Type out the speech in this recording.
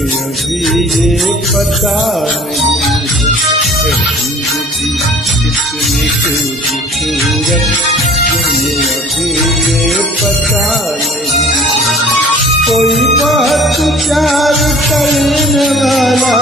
अभी ये पता नहीं है जिंदगी कितनी खूबसूरत, तुम्हें अभी ये पता नहीं। कोई बात प्यार करने वाला